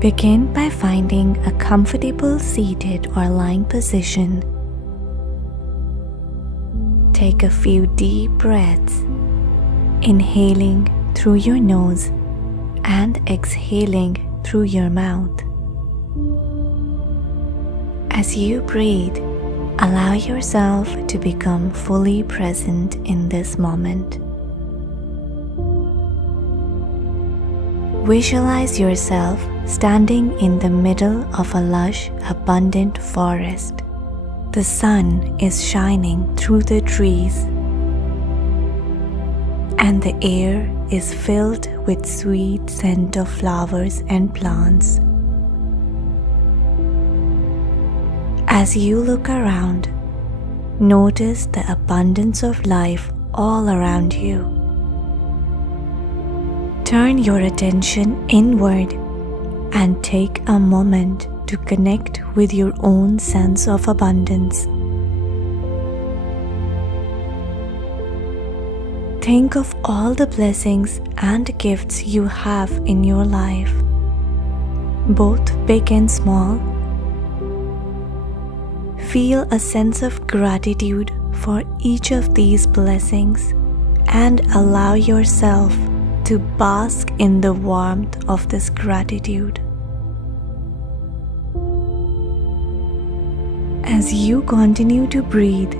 Begin by finding a comfortable seated or lying position. Take a few deep breaths, inhaling through your nose and exhaling through your mouth. As you breathe, allow yourself to become fully present in this moment. Visualize yourself standing in the middle of a lush, abundant forest. The sun is shining through the trees, and the air is filled with sweet scent of flowers and plants. As you look around, notice the abundance of life all around you. Turn your attention inward and take a moment to connect with your own sense of abundance. Think of all the blessings and gifts you have in your life, both big and small. Feel a sense of gratitude for each of these blessings and allow yourself to bask in the warmth of this gratitude. As you continue to breathe,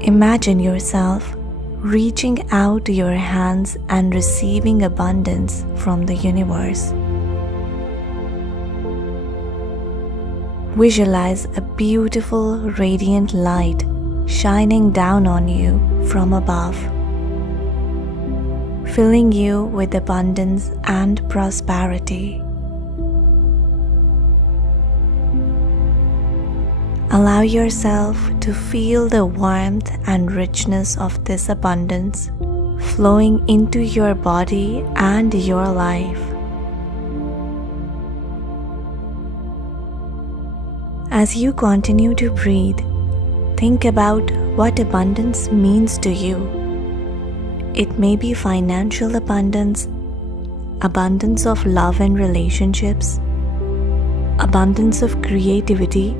imagine yourself reaching out your hands and receiving abundance from the universe. Visualize a beautiful, radiant light shining down on you from above, filling you with abundance and prosperity. Allow yourself to feel the warmth and richness of this abundance flowing into your body and your life. As you continue to breathe, think about what abundance means to you. It may be financial abundance, abundance of love and relationships, abundance of creativity,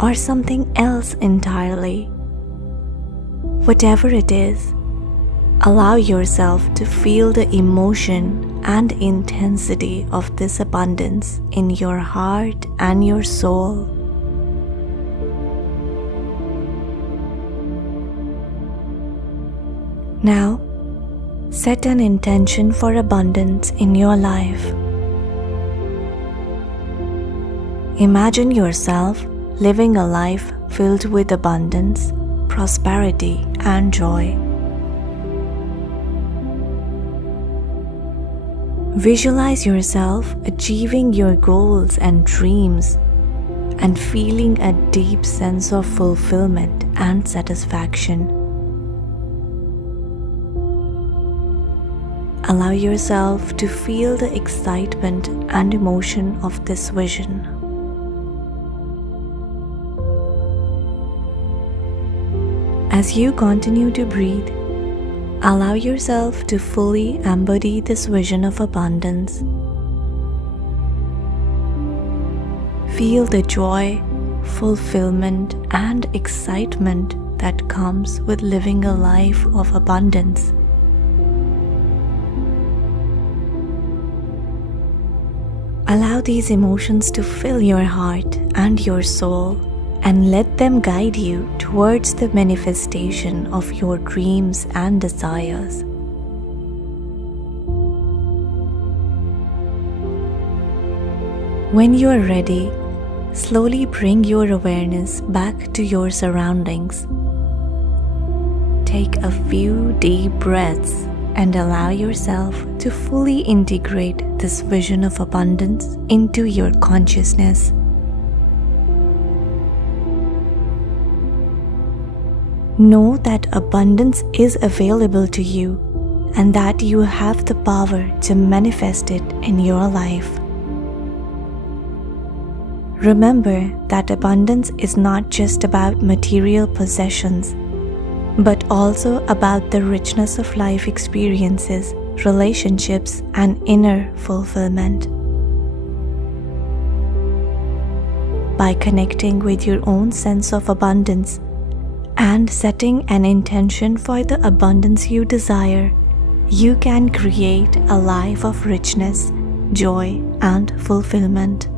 or something else entirely. Whatever it is, allow yourself to feel the emotion and intensity of this abundance in your heart and your soul. Now, set an intention for abundance in your life. Imagine yourself living a life filled with abundance, prosperity, and joy. Visualize yourself achieving your goals and dreams and feeling a deep sense of fulfillment and satisfaction. Allow yourself to feel the excitement and emotion of this vision. As you continue to breathe, allow yourself to fully embody this vision of abundance. Feel the joy, fulfillment, and excitement that comes with living a life of abundance. Allow these emotions to fill your heart and your soul, and let them guide you towards the manifestation of your dreams and desires. When you are ready, slowly bring your awareness back to your surroundings. Take a few deep breaths and allow yourself to fully integrate this vision of abundance into your consciousness. Know that abundance is available to you and that you have the power to manifest it in your life. Remember that abundance is not just about material possessions, but also about the richness of life experiences, relationships, and inner fulfillment. By connecting with your own sense of abundance and setting an intention for the abundance you desire, you can create a life of richness, joy, and fulfillment.